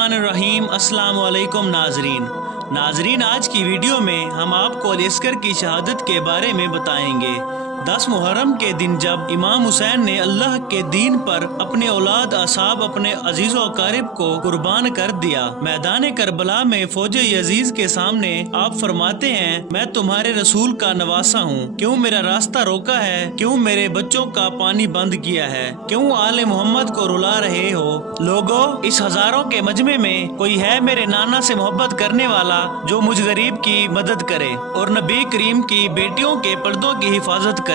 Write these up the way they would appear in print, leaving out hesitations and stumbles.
बिस्मिल्लाहिर्रहमानिर्रहीम। अस्सलाम वालेकुम नाजरीन, आज की वीडियो में हम आपको अली असगर की शहादत के बारे में बताएंगे। 10 मुहर्रम के दिन जब इमाम हुसैन ने अल्लाह के दीन पर अपने औलाद असाब अपने अजीज़ो अकारिब को कुर्बान कर दिया, मैदान करबला में फौज यजीज के सामने आप फरमाते हैं, मैं तुम्हारे रसूल का नवासा हूँ, क्यों मेरा रास्ता रोका है, क्यों मेरे बच्चों का पानी बंद किया है, क्यों आले मोहम्मद को रुला रहे हो। लोगो, इस हजारों के मजमे में कोई है मेरे नाना से मोहब्बत करने वाला जो मुझ गरीब की मदद करे और नबी करीम की बेटियों के पर्दों की हिफाजत करे।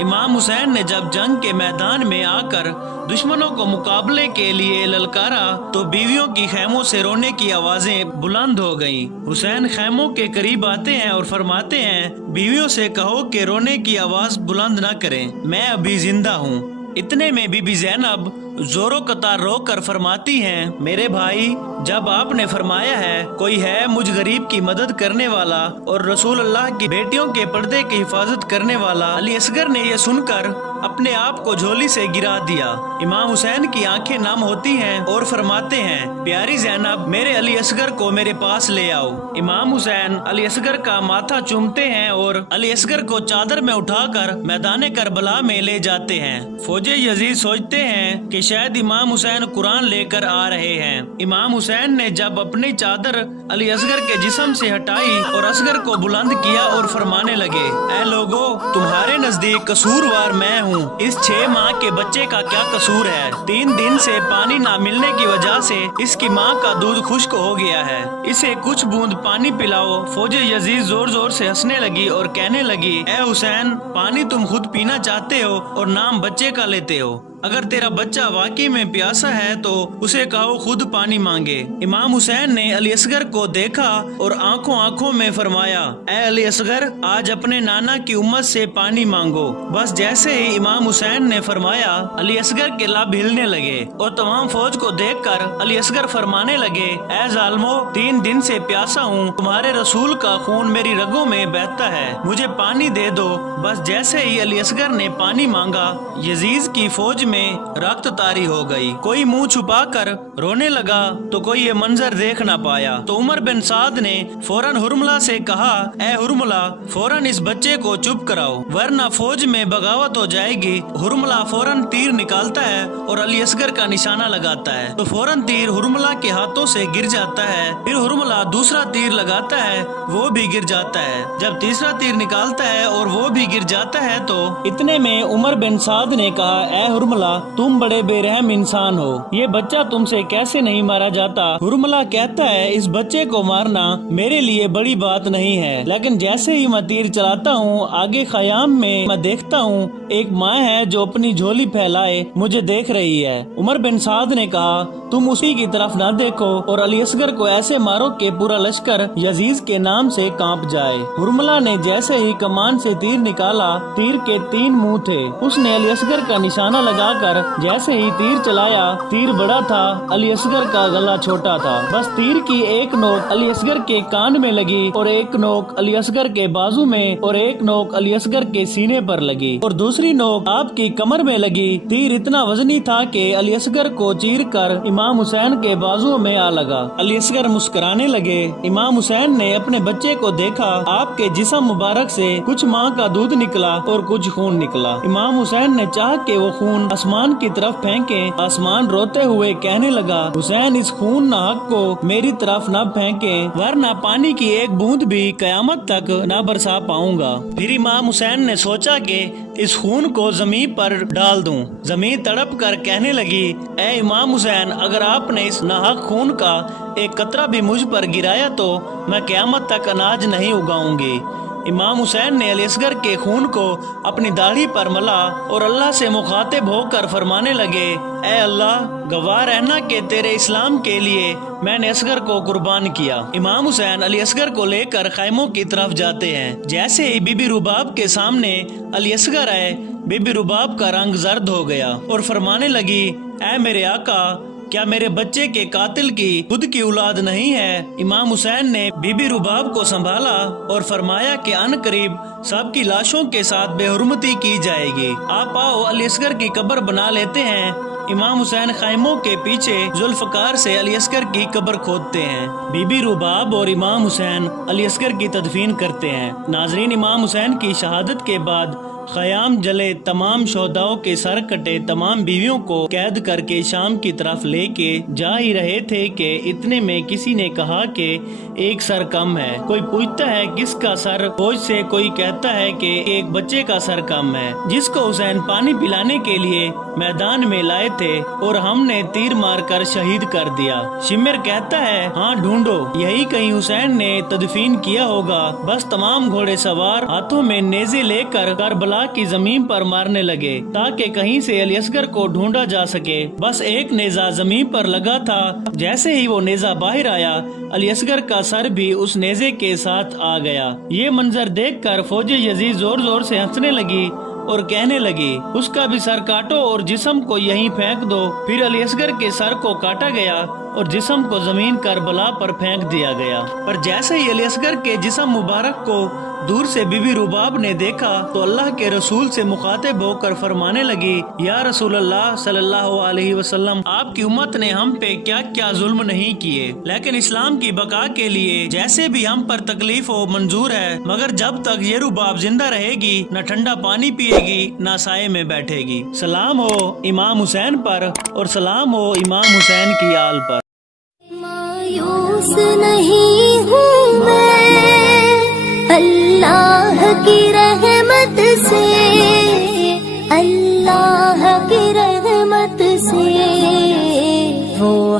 इमाम हुसैन ने जब जंग के मैदान में आकर दुश्मनों को मुकाबले के लिए ललकारा तो बीवियों की खैमों से रोने की आवाजें बुलंद हो गईं। हुसैन खैमों के करीब आते हैं और फरमाते हैं, बीवियों से कहो कि रोने की आवाज बुलंद न करें, मैं अभी जिंदा हूँ। इतने में बीबी ज़ैनब जोरों कतार रो कर फरमाती हैं, मेरे भाई, जब आपने फरमाया है कोई है मुझ गरीब की मदद करने वाला और रसूल अल्लाह की बेटियों के पर्दे की हिफाजत करने वाला, अली असगर ने यह सुनकर अपने आप को झोली से गिरा दिया। इमाम हुसैन की आंखें नम होती हैं और फरमाते हैं, प्यारी ज़ैनब, मेरे अली असगर को मेरे पास ले आओ। इमाम हुसैन अली असगर का माथा चूमते हैं और अली असगर को चादर में उठाकर मैदान करबला में ले जाते हैं। फौजे यजीद सोचते हैं कि शायद इमाम हुसैन कुरान लेकर आ रहे हैं। इमाम हुसैन ने जब अपनी चादर अली असगर के जिस्म से हटाई और असगर को बुलंद किया और फरमाने लगे, ऐ लोगो, तुम्हारे नजदीक कसूरवार मैं हूँ। इस 6 माह के बच्चे का क्या कसूर है? 3 दिन से पानी ना मिलने की वजह से इसकी माँ का दूध खुश्क हो गया है, इसे कुछ बूंद पानी पिलाओ। फौजे यजीद जोर जोर से हंसने लगी और कहने लगी, ऐ हुसैन, पानी तुम खुद पीना चाहते हो और नाम बच्चे का लेते हो। अगर तेरा बच्चा वाकई में प्यासा है तो उसे कहो खुद पानी मांगे। इमाम हुसैन ने अली असगर को देखा और आंखों आंखों में फरमाया, ऐ अली असगर, आज अपने नाना की उम्मत से पानी मांगो। बस जैसे ही इमाम हुसैन ने फरमाया, अली असगर के लब हिलने लगे और तमाम फौज को देखकर अली असगर फरमाने लगे, ऐ जालमो, 3 दिन से प्यासा हूँ, तुम्हारे रसूल का खून मेरी रगों में बहता है, मुझे पानी दे दो। बस जैसे ही अली असगर ने पानी मांगा, यजीज की फौज में रक्त तारी हो गई। कोई मुंह छुपाकर रोने लगा तो कोई ये मंजर देख ना पाया। तो उमर बिन साद ने फौरन हुरमला से कहा, ऐ हुरमला, फौरन इस बच्चे को चुप कराओ वरना फौज में बगावत हो जाएगी। हुरमला फौरन तीर निकालता है और अली असगर का निशाना लगाता है तो फौरन तीर हुरमला के हाथों से गिर जाता है। फिर हुरमला दूसरा तीर लगाता है, वो भी गिर जाता है। जब तीसरा तीर निकालता है और वो भी गिर जाता है तो इतने में उमर बिन साद ने कहा, ऐ हुरमला, तुम बड़े बेरहम इंसान हो, ये बच्चा तुमसे कैसे नहीं मारा जाता? हुरमला कहता है, इस बच्चे को मारना मेरे लिए बड़ी बात नहीं है, लेकिन जैसे ही मैं तीर चलाता हूँ, आगे खयाम में मैं देखता हूँ एक माँ है जो अपनी झोली फैलाए मुझे देख रही है। उमर बिन साद ने कहा, तुम उसी की तरफ न देखो और अली असगर को ऐसे मारो कि पूरा लश्कर यजीज के नाम से कांप जाए। हुरमला ने जैसे ही कमान से तीर निकाला, तीर के 3 मुंह थे। उसने अली असगर का निशाना लगाकर जैसे ही तीर चलाया, तीर बड़ा था, अली असगर का गला छोटा था। बस तीर की एक नोक अली असगर के कान में लगी और एक नोक अली असगर के बाजू में और एक नोक अली असगर के सीने पर लगी और दूसरी नोक आपकी कमर में लगी। तीर इतना वजनी था कि अली असगर को चीर कर इमाम हुसैन के बाजुओं में आ लगा। अली असगर मुस्कुराने लगे। इमाम हुसैन ने अपने बच्चे को देखा, आपके जिस्म मुबारक से कुछ माँ का दूध निकला और कुछ खून निकला। इमाम हुसैन ने चाहा कि वो खून आसमान की तरफ फेंके। आसमान रोते हुए कहने लगा, हुसैन, इस खून नाहक को मेरी तरफ न फेंके वरना पानी की एक बूंद भी कयामत तक न बरसा पाऊंगा। फिर इमाम हुसैन ने सोचा कि इस खून को जमीन पर डाल दूं। जमीन तड़प कर कहने लगी, ऐ इमाम हुसैन, अगर आपने इस नाहक खून का एक कतरा भी मुझ पर गिराया तो मैं कयामत तक अनाज नहीं उगाऊंगी। इमाम हुसैन ने अली असगर के खून को अपनी दाढ़ी पर मला और अल्लाह से मुखातिब होकर फरमाने लगे, ऐ अल्लाह, गवाह रहना कि तेरे इस्लाम के लिए मैंने असगर को कुर्बान किया। इमाम हुसैन अली असगर को लेकर खैमों की तरफ जाते हैं। जैसे ही बीबी रुबाब के सामने अली असगर आए, बीबी रुबाब का रंग जर्द हो गया और फरमाने लगी, ऐ मेरे आका, क्या मेरे बच्चे के कातिल की खुद की औलाद नहीं है? इमाम हुसैन ने बीबी रुबाब को संभाला और फरमाया कि अन करीब सबकी लाशों के साथ बेहुरमती की जाएगी। आप आओ, अली असगर की कब्र बना लेते हैं। امام حسین خیموں کے پیچھے ذوالفقار سے علی اصغر کی قبر کھودتے ہیں۔ بی بی رباب اور امام حسین علی اصغر کی تدفین کرتے ہیں۔ ناظرین، امام حسین کی شہادت کے بعد خیام جلے، تمام شہداؤں کے سر کٹے، تمام بیویوں کو قید کر کے شام کی طرف لے کے جا ہی رہے تھے کہ اتنے میں کسی نے کہا کہ ایک سر کم ہے۔ کوئی پوچھتا ہے کس کا سر، فوج سے کوئی کہتا ہے کہ ایک بچے کا سر کم ہے جس کو حسین پانی پلانے کے لیے میدان میں لائے تھے اور ہم نے تیر مار کر شہید کر دیا۔ شمر کہتا ہے ہاں ڈھونڈو، یہی کہیں حسین نے تدفین کیا ہوگا۔ بس تمام گھوڑے سوار ہاتھوں میں نیزے لے کر کربلا کی زمین پر مارنے لگے تاکہ کہیں سے علی اصغر کو ڈھونڈا جا سکے۔ بس ایک نیزہ زمین پر لگا تھا، جیسے ہی وہ نیزہ باہر آیا علی اصغر کا سر بھی اس نیزے کے ساتھ آ گیا۔ یہ منظر دیکھ کر فوج یزید زور زور سے ہنسنے لگی اور کہنے لگی اس کا بھی سر کاٹو اور جسم کو یہیں پھینک دو۔ پھر علی اصغر کے سر کو کاٹا گیا اور جسم کو زمین کربلا پر پھینک دیا گیا۔ پر جیسے ہی علی اصغر کے جسم مبارک کو دور سے بی بی رباب نے دیکھا تو اللہ کے رسول سے مخاطب ہو کر فرمانے لگی، یا رسول اللہ صلی اللہ علیہ وسلم، آپ کی امت نے ہم پہ کیا کیا ظلم نہیں کیے، لیکن اسلام کی بقا کے لیے جیسے بھی ہم پر تکلیف ہو منظور ہے، مگر جب تک یہ رباب زندہ رہے گی نہ ٹھنڈا پانی پیے گی نہ سائے میں بیٹھے گی۔ سلام ہو امام حسین پر اور سلام ہو امام حسین کی آل پر۔ مایوس نہیں ہوں میں اللہ کی رحمت سے، اللہ کی رحمت سے وہ